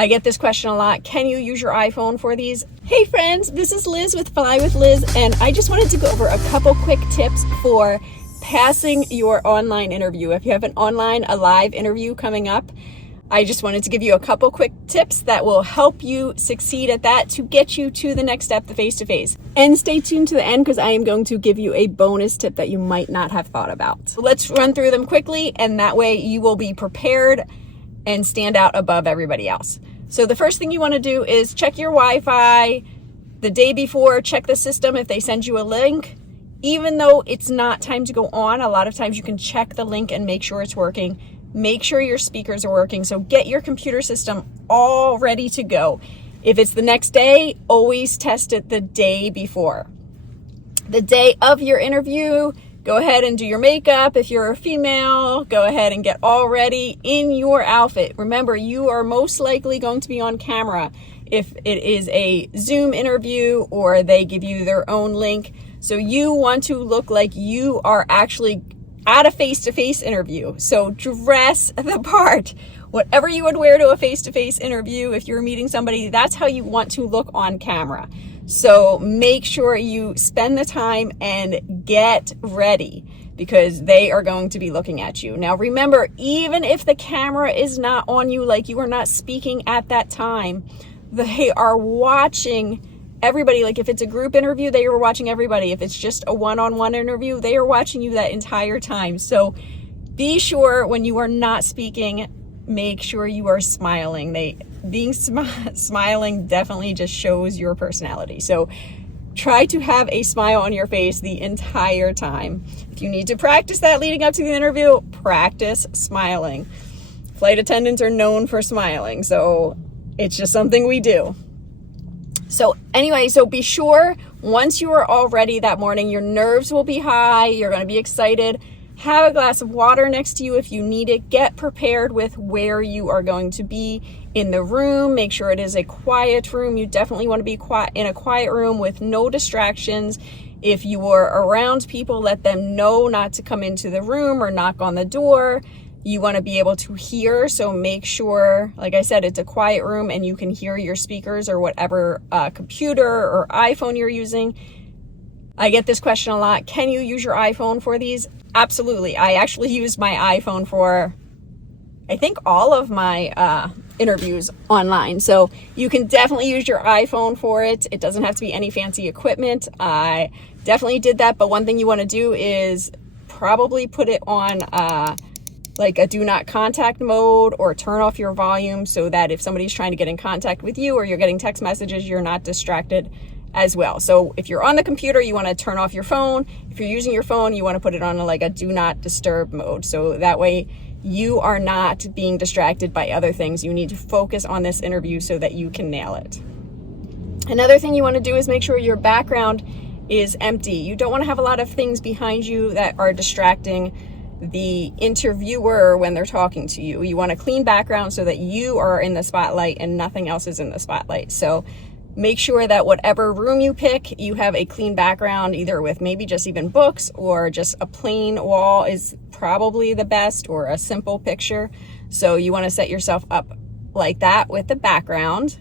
I get this question a lot. Can you use your iPhone for these? Hey friends, this is Liz with Fly with Liz, and I just wanted to go over a couple quick tips for passing your online interview. If you have a live interview coming up, I just wanted to give you a couple quick tips that will help you succeed at that to get you to the next step, the face-to-face. And stay tuned to the end because I am going to give you a bonus tip that you might not have thought about. So let's run through them quickly, and that way you will be prepared and stand out above everybody else. So the first thing you want to do is check your Wi-Fi the day before, check the system if they send you a link. Even though it's not time to go on, a lot of times you can check the link and make sure it's working. Make sure your speakers are working. So get your computer system all ready to go. If it's the next day, always test it the day before. The day of your interview, go ahead and do your makeup. If you're a female, go ahead and get all ready in your outfit. Remember, you are most likely going to be on camera if it is a Zoom interview or they give you their own link. So you want to look like you are actually at a face-to-face interview. So dress the part. Whatever you would wear to a face-to-face interview, if you're meeting somebody, that's how you want to look on camera. So make sure you spend the time and get ready because they are going to be looking at you. Now remember, even if the camera is not on you, like you are not speaking at that time, they are watching everybody. Like if it's a group interview, they are watching everybody. If it's just a one-on-one interview, they are watching you that entire time. So be sure when you are not speaking, make sure you are smiling. Smiling definitely just shows your personality. So try to have a smile on your face the entire time. If you need to practice that leading up to the interview, practice smiling. Flight attendants are known for smiling, so it's just something we do. So anyway, so be sure once you are all ready that morning, your nerves will be high, you're going to be excited. Have a glass of water next to you if you need it. Get prepared with where you are going to be in the room. Make sure it is a quiet room. You definitely want to be quiet in a quiet room with no distractions. If you are around people, let them know not to come into the room or knock on the door. You want to be able to hear, so make sure, like I said, it's a quiet room and you can hear your speakers or whatever computer or iPhone you're using. I get this question a lot. Can you use your iPhone for these? Absolutely. I actually use my iPhone for, I think, all of my interviews online. So you can definitely use your iPhone for it. It doesn't have to be any fancy equipment. I definitely did that. But one thing you want to do is probably put it on like a do not contact mode or turn off your volume so that if somebody's trying to get in contact with you or you're getting text messages, you're not distracted as well. So if you're on the computer, you want to turn off your phone. If you're using your phone, you want to put it on like a do not disturb mode. So that way you are not being distracted by other things. You need to focus on this interview so that you can nail it. Another thing you want to do is make sure your background is empty. You don't want to have a lot of things behind you that are distracting the interviewer when they're talking to you. You want a clean background so that you are in the spotlight and nothing else is in the spotlight. So make sure that whatever room you pick, you have a clean background, either with maybe just even books or just a plain wall is probably the best, or a simple picture. So you want to set yourself up like that with the background.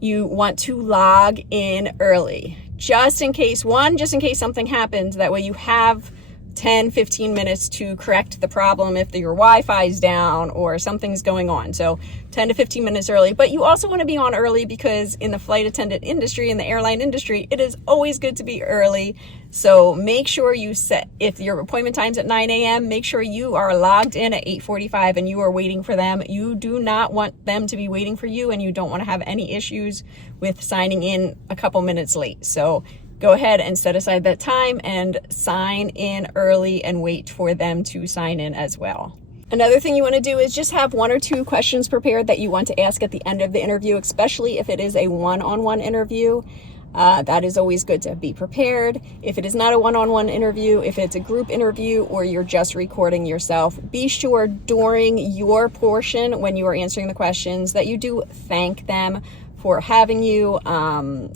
You want to log in early, just in case something happens. That way you have 10-15 minutes to correct the problem if your Wi-Fi is down or something's going on. So 10 to 15 minutes early. But you also want to be on early because in the flight attendant industry, in the airline industry, it is always good to be early. So make sure you set, if your appointment time's at 9 a.m., make sure you are logged in at 8:45 and you are waiting for them. You do not want them to be waiting for you, and you don't want to have any issues with signing in a couple minutes late. So go ahead and set aside that time and sign in early and wait for them to sign in as well. Another thing you want to do is just have 1 or 2 questions prepared that you want to ask at the end of the interview, especially if it is a one-on-one interview. That is always good to be prepared. If it is not a one-on-one interview, if it's a group interview or you're just recording yourself, be sure during your portion when you are answering the questions that you do thank them for having you.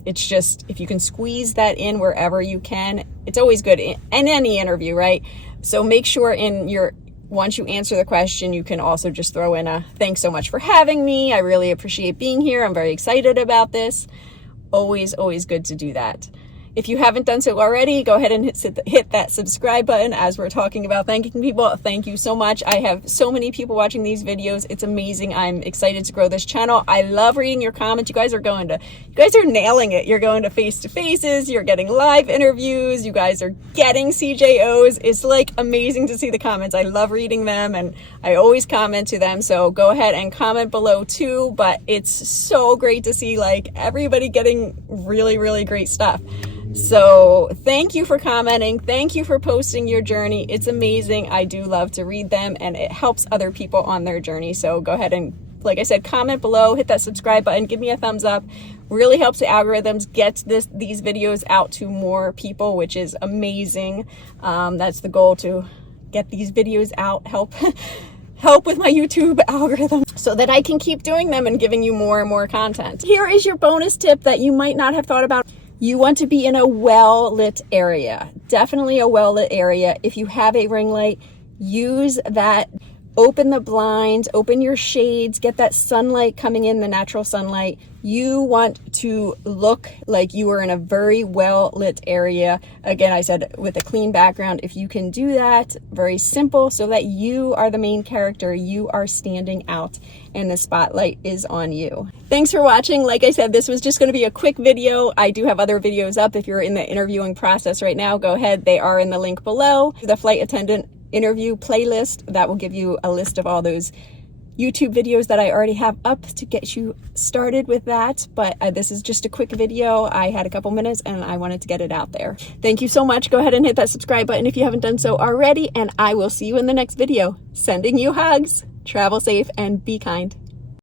It's just, if you can squeeze that in wherever you can, it's always good in any interview, right? So make sure in your once you answer the question, you can also just throw in a thanks so much for having me. I really appreciate being here. I'm very excited about this. Always, always good to do that. If you haven't done so already, go ahead and hit that subscribe button as we're talking about thanking people. Thank you so much. I have so many people watching these videos. It's amazing. I'm excited to grow this channel. I love reading your comments. You guys are nailing it. You're going to face-to-faces. You're getting live interviews. You guys are getting CJOs. It's like amazing to see the comments. I love reading them and I always comment to them. So go ahead and comment below too. But it's so great to see like everybody getting really, really great stuff. So thank you for commenting. Thank you for posting your journey. It's amazing. I do love to read them and it helps other people on their journey. So go ahead and, like I said, comment below, hit that subscribe button, give me a thumbs up. Really helps the algorithms get these videos out to more people, which is amazing. That's the goal, to get these videos out, help with my YouTube algorithm so that I can keep doing them and giving you more and more content. Here is your bonus tip that you might not have thought about. You want to be in a well-lit area, definitely a well-lit area. If you have a ring light, use that. Open the blinds, open your shades, get that sunlight coming in, the natural sunlight. You want to look like you are in a very well-lit area. Again, I said with a clean background. If you can do that, very simple, so that you are the main character, you are standing out and the spotlight is on you. Thanks for watching. Like I said, this was just going to be a quick video. I do have other videos up. If you're in the interviewing process right now, go ahead. They are in the link below. The flight attendant interview playlist that will give you a list of all those YouTube videos that I already have up to get you started with that. But this is just a quick video. I had a couple minutes and I wanted to get it out there. Thank you so much. Go ahead and hit that subscribe button if you haven't done so already, and I will see you in the next video. Sending you hugs. Travel safe and be kind.